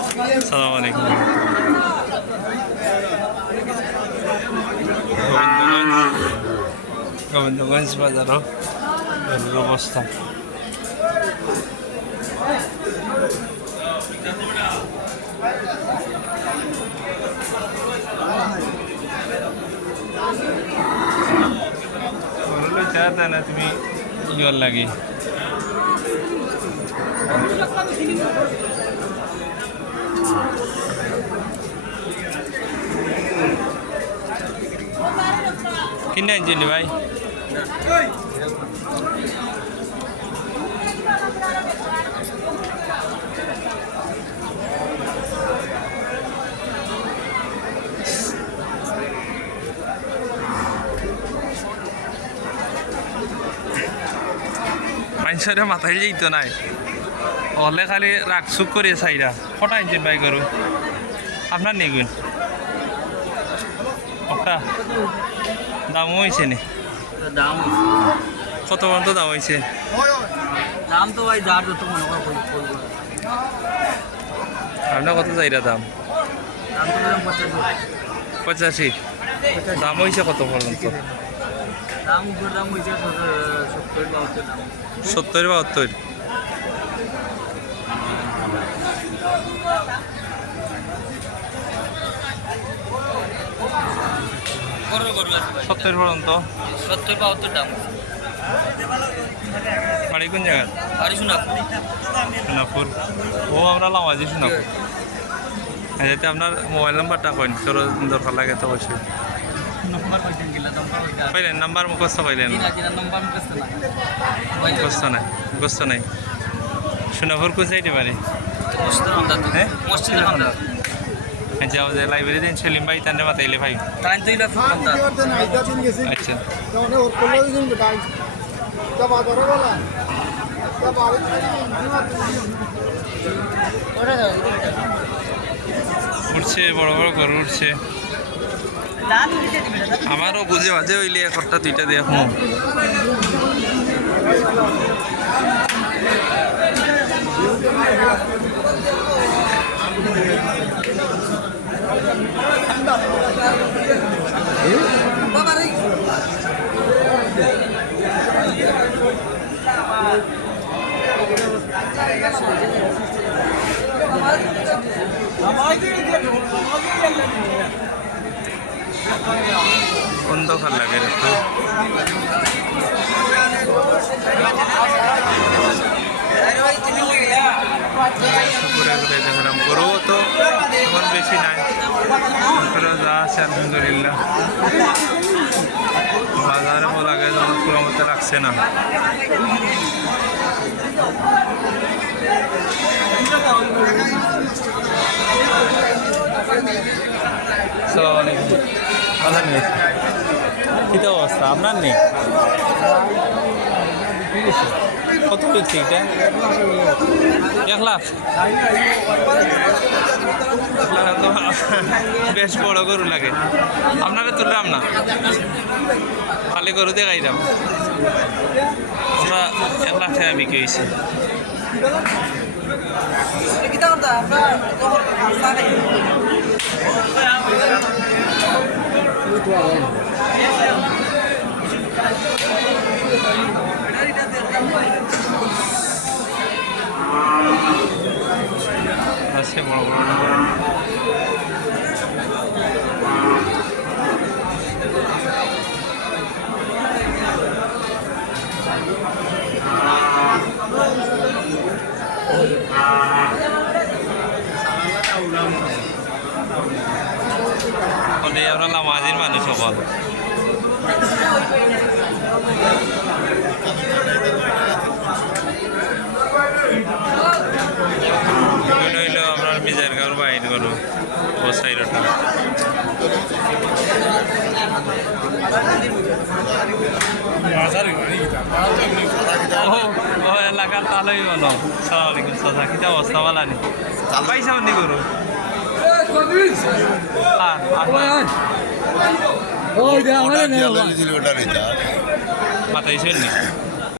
আসসালামু আলাইকুম। গোবিন্দগঞ্জ বাজারও গরুর অবস্থা। গরু চায় না তুমি ইয়র লাগে কিনে আনছিলি ভাই? মানুষের মাথায় যেত নাই হলে খালি রাগ সুখ করে চাইরা কটা আনছেন ভাই গরু আপনার নেগুন একটা দামও হয়েছে নি? দাম কত পর্যন্ত দাম হয়েছে? দাম তো ভাই যার যত মনে হয় আপনার কত চাইরা দাম? দাম তো বললাম 85। দাম হয়েছে কত পর্যন্ত? দাম উপর দাম হয়েছে 70 72। সত্তর পর্যন্ত 70-72 দাম। বাড়ি কোন জায়গায়? আর সোনাপুর। ও আমরা লামাজি সোনাপুর। যাতে আপনার মোবাইল নাম্বারটা কইন তোর দরকার লাগে তো অবশ্যই পাইলেন নাম্বার মুখস্থ পাইলেন? মুখস্থ নাই মুখস্থ নাই। সোনাপুর কোন সাইডে পারে? হ্যাঁ আচ্ছা আমাদের লাইব্রেরি দিন সেলিম ভাই তার মাতাইলে ভাই আচ্ছা উঠছে বড় বড় গরু উঠছে। আমারও বুঝে বাজে হইলে একটা দুইটা দিয়ে এখন অন্ধকার লাগে একটু। ঘুরে ঘুরে দেখলাম গরু তো এখন বেশি নাই, যা আছে আলহামদুলিল্লাহ। বাজারে লাগে যখন পুরো মতো লাগছে না। কি অবস্থা আপনার নেই? কত বিক্রি এটা? 1 লাখ। বেশ বড় গরু লাগে। আপনারা তুললাম না, খালি গরু দিয়ে গাইলাম। আমরা 1 লাখ টাকা বিক্রি হয়েছে। আছে বড় বড় আমরা লামাজির মানুষ সকল হইল আপনার মিজার গাঁর বাইর করো ও সাইডটা ও এলাকার তাহলেই বলো। সালাম আলাইকুম চাচা, কিতা অবস্থা ভালো নি? পাইছা নি গরু? মাথায় ছিল নি?